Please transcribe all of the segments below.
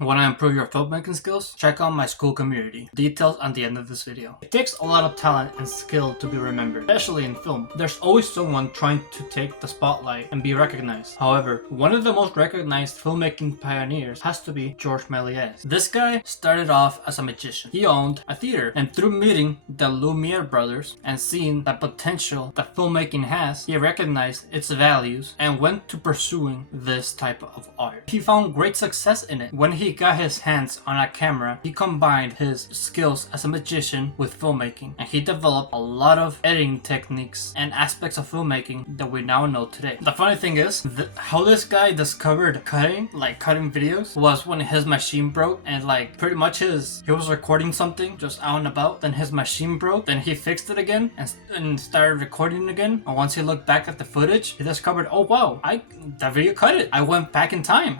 Want to improve your filmmaking skills? Check out my school community. Details at the end of this video. It takes a lot of talent and skill to be remembered, especially in film. There's always someone trying to take the spotlight and be recognized. However, one of the most recognized filmmaking pioneers has to be George Méliès. This guy started off as a magician. He owned a theater, and through meeting the Lumiere brothers and seeing the potential that filmmaking has, he recognized its values and went to pursuing this type of art. He found great success in it. When he got his hands on a camera, he combined his skills as a magician with filmmaking, and he developed a lot of editing techniques and aspects of filmmaking that we now know today. The funny thing is, how this guy discovered cutting videos was when his machine broke, and pretty much he was recording something just out and about, then his machine broke, then he fixed it again and started recording again, and once he looked back at the footage, he discovered, oh wow, that video cut it. I went back in time.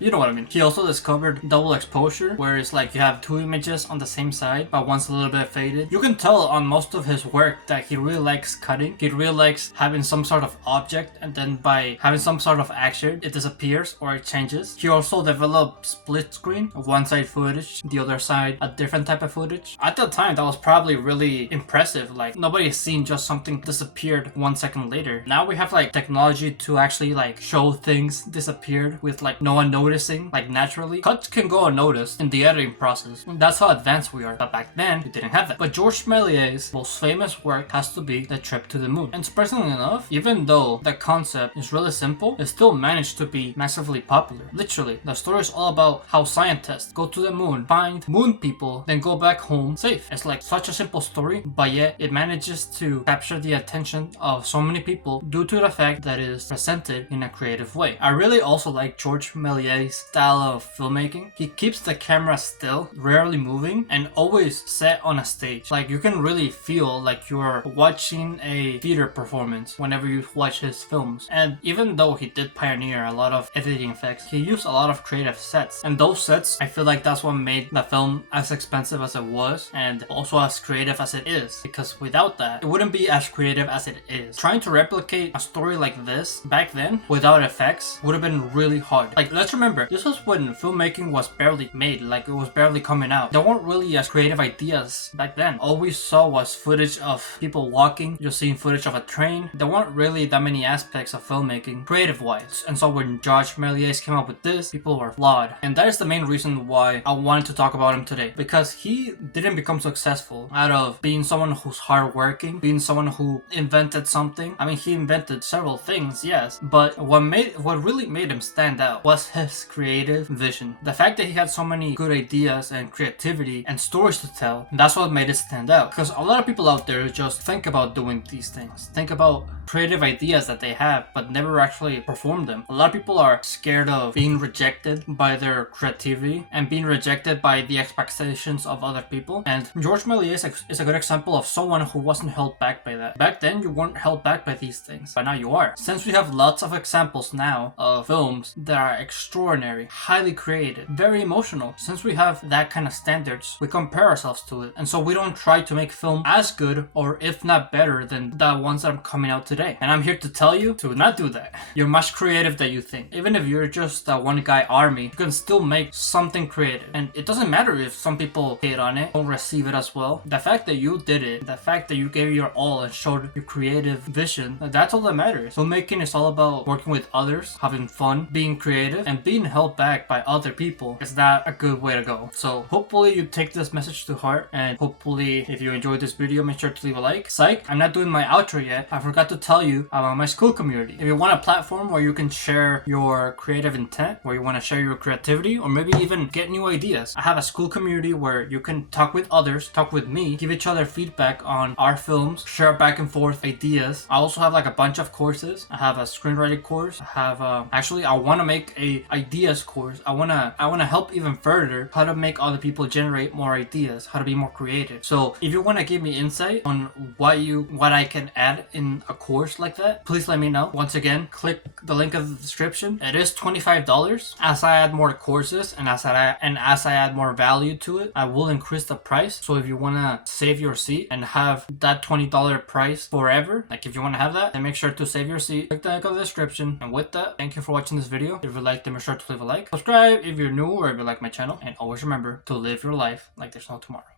You know what I mean. He also discovered double exposure, where it's like you have two images on the same side, but one's a little bit faded. You can tell on most of his work that he really likes cutting. He really likes having some sort of object, and then by having some sort of action, it disappears or it changes. He also developed split screen, one side footage, the other side a different type of footage. At the time, that was probably really impressive. Like, nobody's seen just something disappeared 1 second later. Now we have technology to actually show things disappeared with no one noticing naturally. Cuts can go unnoticed in the editing process. That's how advanced we are. But back then, we didn't have that. But George Méliès' most famous work has to be The Trip to the Moon. And surprisingly enough, even though the concept is really simple, it still managed to be massively popular. Literally, the story is all about how scientists go to the moon, find moon people, then go back home safe. It's such a simple story, but yet it manages to capture the attention of so many people due to the fact that it is presented in a creative way. I really also like George Méliès' style of filmmaking. He keeps the camera still, rarely moving, and always set on a stage. You can really feel like you're watching a theater performance whenever you watch his films. And even though he did pioneer a lot of editing effects, he used a lot of creative sets. And those sets, I feel like that's what made the film as expensive as it was, and also as creative as it is. Because without that, it wouldn't be as creative as it is. Trying to replicate a story like this back then without effects would have been really hard. Let's remember, this was when filmmaking was barely made, it was barely coming out. There weren't really as creative ideas back then. All we saw was footage of people walking, just seeing footage of a train. There weren't really that many aspects of filmmaking, creative-wise. And so when George Méliès came up with this, people were flawed. And that is the main reason why I wanted to talk about him today. Because he didn't become successful out of being someone who's hardworking, being someone who invented something. He invented several things, yes, but what really made him stand out was his creative vision. The fact that he had so many good ideas and creativity and stories to tell, that's what made it stand out. Because a lot of people out there just think about doing these things, think about creative ideas that they have, but never actually perform them. A lot of people are scared of being rejected by their creativity and being rejected by the expectations of other people. And George Méliès is a good example of someone who wasn't held back by that. Back then, you weren't held back by these things, but now you are. Since we have lots of examples now of films that are extraordinary, highly creative, very emotional, since we have that kind of standards, we compare ourselves to it. And so we don't try to make film as good or if not better than the ones that are coming out today. And I'm here to tell you to not do that. You're much creative than you think. Even if you're just a one guy army, you can still make something creative. And it doesn't matter if some people hate on it or receive it as well. The fact that you did it, the fact that you gave your all and showed your creative vision, that's all that matters. Filmmaking is all about working with others, having fun, being creative, and being held back by other people. Is that a good way to go? So hopefully you take this message to heart, and hopefully if you enjoyed this video, make sure to leave a like. Psych, I'm not doing my outro yet. I forgot to tell you about my school community. If you want a platform where you can share your creative intent, where you want to share your creativity, or maybe even get new ideas, I have a school community where you can talk with others, talk with me, give each other feedback on our films, share back and forth ideas. I also have a bunch of courses. I have a screenwriting course. I have I want to make a ideas course. I want to help even further how to make other people generate more ideas, how to be more creative. So if you want to give me insight on what I can add in a course like that, please let me know. Once again, click the link in the description. It is $25. As I add more courses and as I add more value to it, I will increase the price. So if you want to save your seat and have that $20 price forever, if you want to have that, then make sure to save your seat. Click the link in the description. And with that, thank you for watching this video. If you liked it, make sure to leave a like, subscribe, if you're new or if you like my channel, and always remember to live your life like there's no tomorrow.